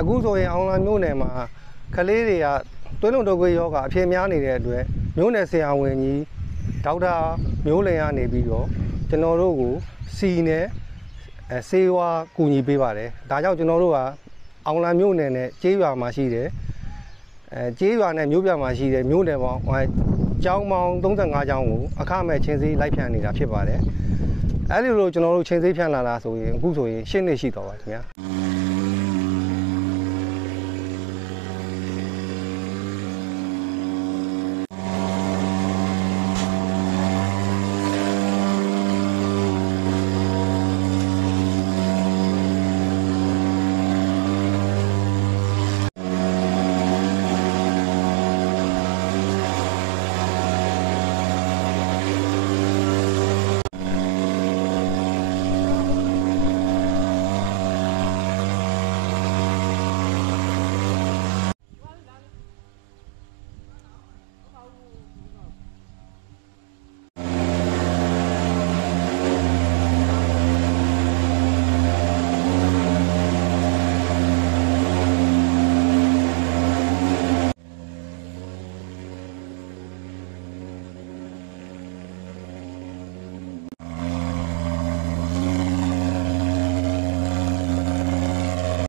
အခုဆိုရင်အောင်လာမျိုးနယ်မှာကလေးတွေကတွင်းလုံးတုပ်ကွေးယောဂအဖြစ်များနေတဲ့အတွက်မျိုးနယ်ဆရာဝန်ကြီးဒေါက်တာမျိုးလင်ကနေပြီးတော့ကျွန်တော်တို့ကိုစီနဲ့ဆေးဝါးကူညီပေးပါတယ်ဒါကြောင့်ကျွန်တော်တို့ကအောင်လာမျိုးနယ်နဲ့ကျေးရွာမှာရှိတယ်ကျေးရွာနဲ့မြို့ပြမှာရှိတယ်မျိုးနယ်ပေါင်းကျောင်းပေါင်း35ကျောင်းကိုအခမဲ့ချင်းစည်းလိုက်ဖြန့်နေတာဖြစ်ပါတယ်အဲ့ဒီလိုကျွန်တော်တို့ချင်းစည်းဖြန့်လာတာဆိုရင်အခုဆိုရင်10နှစ်ရှိတော့ပါခင်ဗျာ